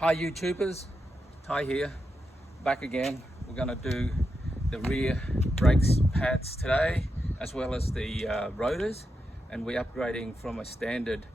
Hi YouTubers, Ty here, back again. We're going to do the rear brakes pads today as well as the rotors, and we're upgrading from a standard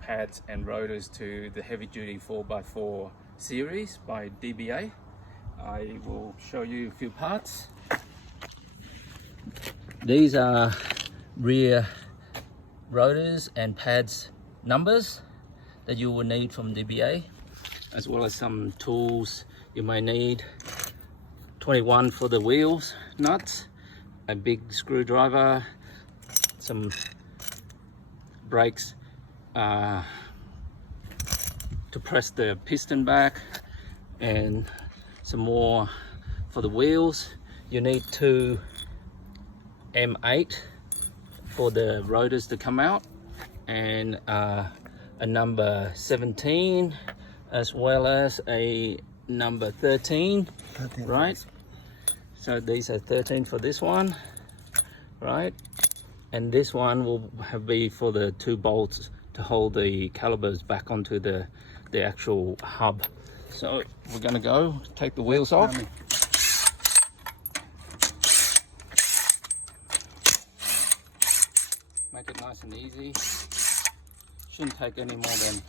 pads and rotors to the heavy duty 4x4 series by DBA. I will show you a few parts. These are rear rotors and pads numbers that you will need from DBA, as well as some tools you may need. 21 for the wheels nuts, a big screwdriver, some brakes to press the piston back, and some more for the wheels. You need two M8 for the rotors to come out, and a number 17 as well as a number 13, right? So these are 13 for this one, right? And this one will be for the two bolts to hold the calipers back onto the actual hub. So we're gonna go take the wheels off. Make it nice and easy. Shouldn't take any more than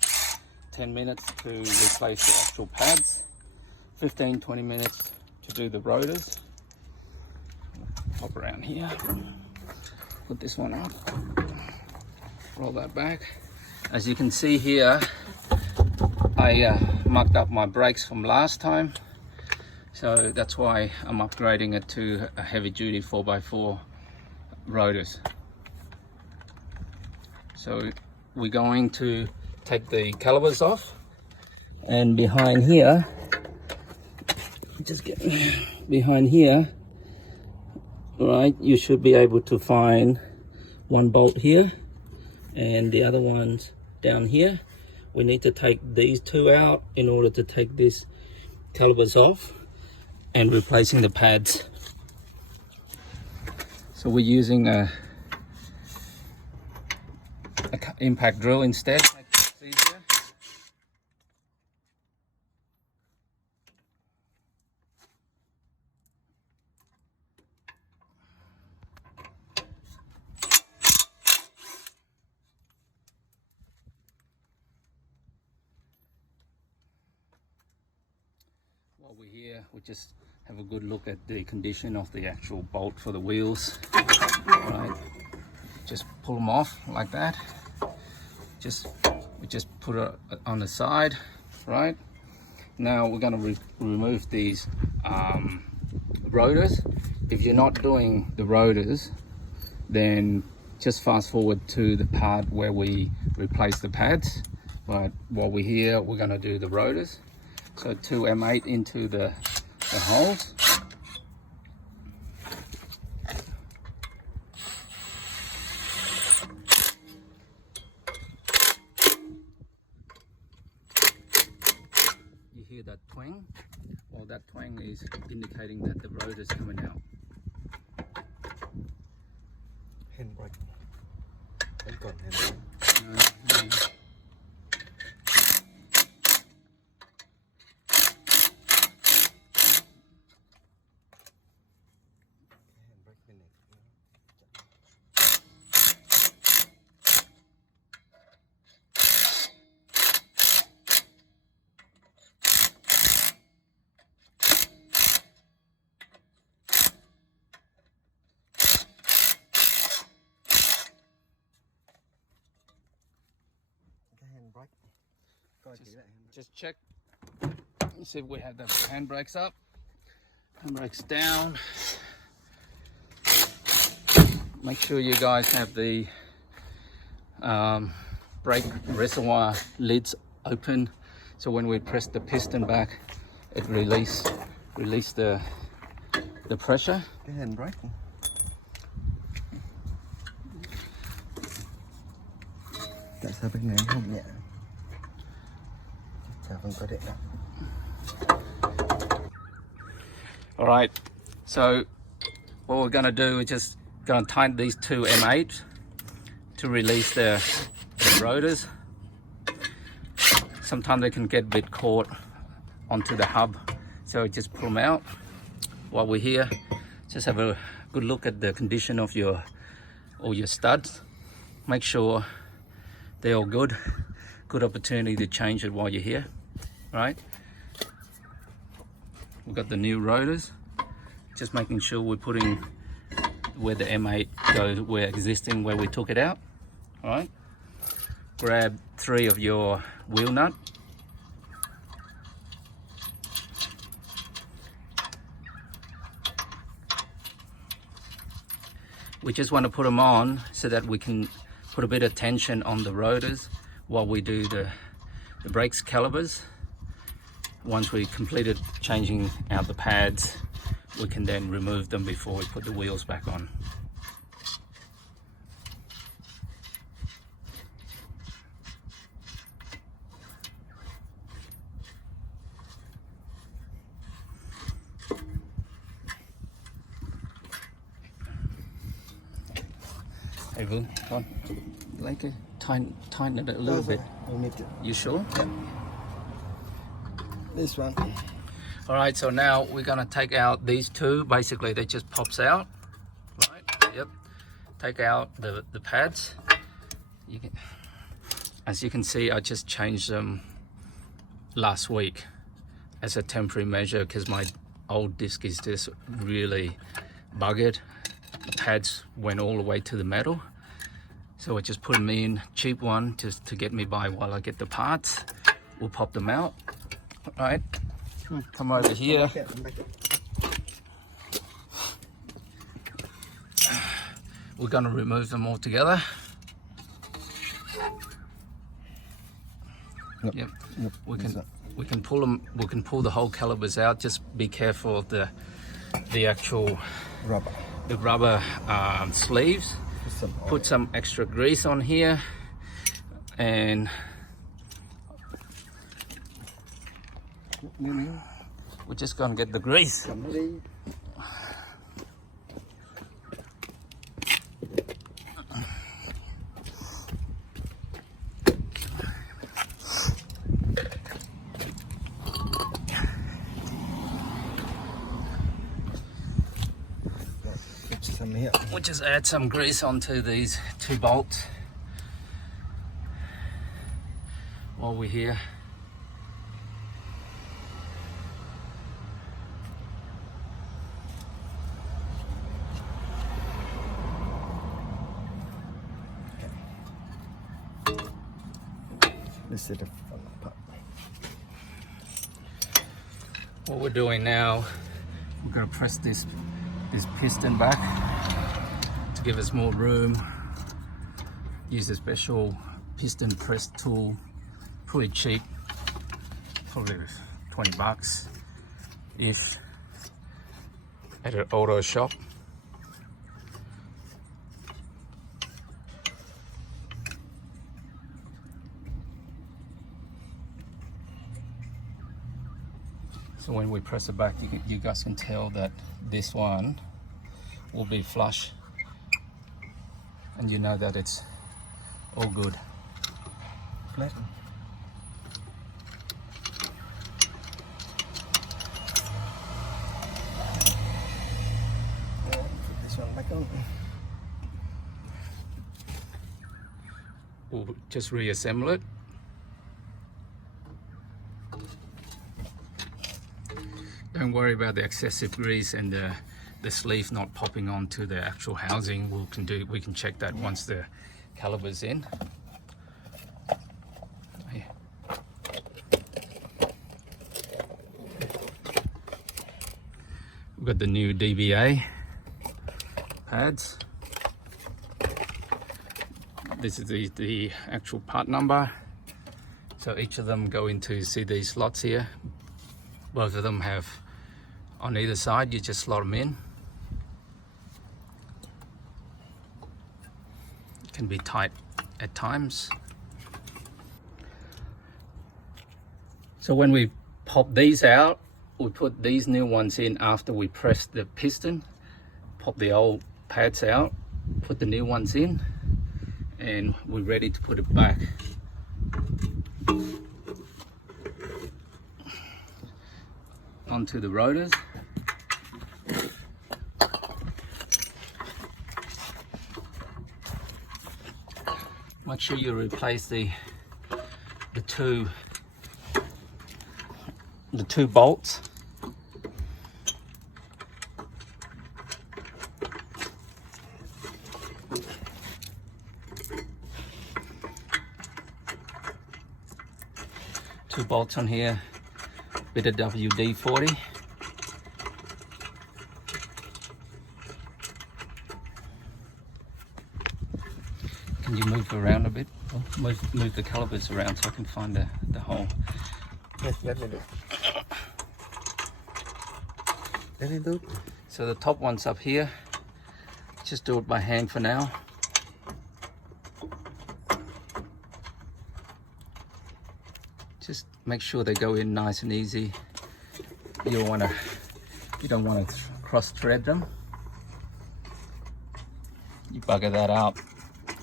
10 minutes to replace the actual pads. 15-20 minutes to do the rotors. Hop around here. Put this one up. Roll that back. As you can see here, I mucked up my brakes from last time, so that's why I'm upgrading it to a heavy duty 4x4 rotors. So we're going to take the calipers off, and behind here, just get behind here, right, you should be able to find one bolt here and the other ones down here. We need to take these two out in order to take these calipers off and replacing the pads. So we're using a impact drill instead. Makes it easier. While we're here, we just have a good look at the condition of the actual bolt for the wheels. Right, just pull them off like that. We just put it on the side, right? Now we're going to remove these rotors. If you're not doing the rotors, then just fast forward to the part where we replace the pads. But while we're here, we're going to do the rotors. So two M8 into the holes. You hear that twang? Well, that twang is indicating that the rotor is coming out. Handbrake. Vẫn còn handbrake. Just check, see if we have the handbrakes up, handbrakes down. Make sure you guys have the brake reservoir lids open, so when we press the piston back, it release the pressure. Cái handbrake. Tại sao bên này không nhẹ? All right, so what we're going to do is just going to tighten these two M8 to release the rotors. Sometimes they can get a bit caught onto the hub. So just pull them out. While we're here, just have a good look at the condition of all your studs. Make sure they're all good. Good opportunity to change it while you're here, right? We've got the new rotors. Just making sure we're putting where the M8 goes, where existing, where we took it out. All right. Grab 3 of your wheel nut. We just want to put them on so that we can put a bit of tension on the rotors while we do the brakes calipers. Once we completed changing out the pads, we can then remove them before we put the wheels back on. Hey, Vu, come on. Like it, tighten it a little bit. You sure? Yeah. This one. All right, so now we're gonna take out these 2. Basically, they just pops out, right? Yep. Take out the pads. As you can see, I just changed them last week as a temporary measure because my old disc is just really buggered. The pads went all the way to the metal. So I just put them in, cheap one, just to get me by while I get the parts. We'll pop them out. All right, come over here. We're gonna remove them all together. Yep. We can pull them. We can pull the whole calipers out. Just be careful of the actual Rubber. The rubber sleeves. Put some extra grease on here, and we're just gonna get the grease. We'll just add some grease onto these 2 bolts while we're here. This is the front part. What we're doing now, we're going to press this piston back to give us more room. Use a special piston press tool, pretty cheap, probably 20 bucks if at an auto shop. So when we press it back, you guys can tell that this one will be flush, and you know that it's all good. Flat. Put this one back on. We'll just reassemble it. Don't worry about the excessive grease and the sleeve not popping onto the actual housing. We can check that once the caliper's in. We've got the new DBA pads. This is the actual part number. So each of them go into, see these slots here? Both of them have on either side, you just slot them in. It can be tight at times. So when we pop these out, we put these new ones in after we press the piston. Pop the old pads out, put the new ones in, and we're ready to put it back. onto the rotors. Make sure you replace the two bolts. Two bolts on here, bit of WD-40. Can you move around a bit? Oh, move the calipers around so I can find the hole. Yes, let me do. Let me do. So the top one's up here. Just do it by hand for now. Just make sure they go in nice and easy. You don't want to cross thread them. You bugger that up,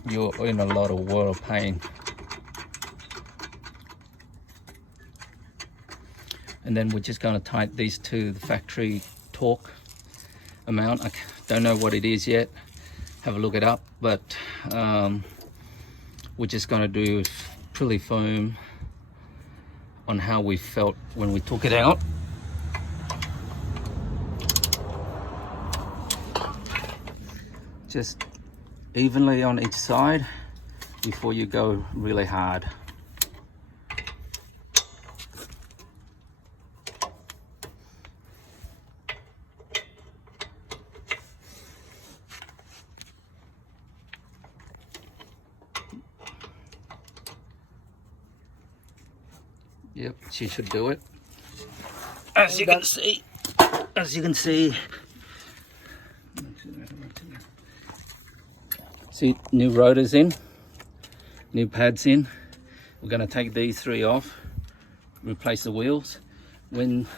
you're in a lot of world of pain. And then we're just going to tighten these to the factory torque amount. I don't know what it is yet. Have a look it up, but we're just going to do pretty foam on how we felt when we took it out. Just evenly on each side before you go really hard. Yep, she should do it. As you can see, see, new rotors in, new pads in. We're going to take these three off, replace the wheels. When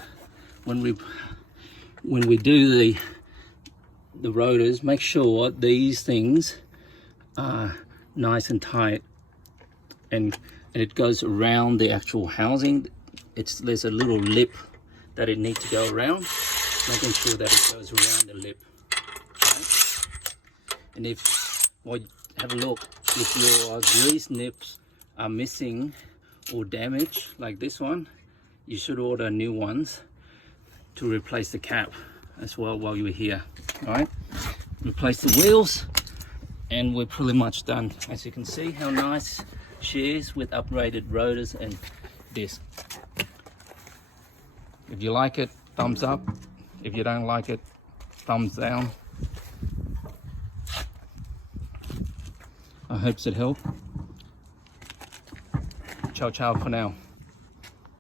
we do the rotors, make sure these things are nice and tight, and it goes around the actual housing. There's a little lip that it needs to go around, making sure that it goes around the lip. Right? And have a look, if your grease nips are missing or damaged like this one, you should order new ones to replace the cap as well while you're here. All right, replace the wheels and we're pretty much done. As you can see how nice she is with upgraded rotors and disc. If you like it, thumbs up. If you don't like it, thumbs down. I hope it helped. Ciao ciao for now.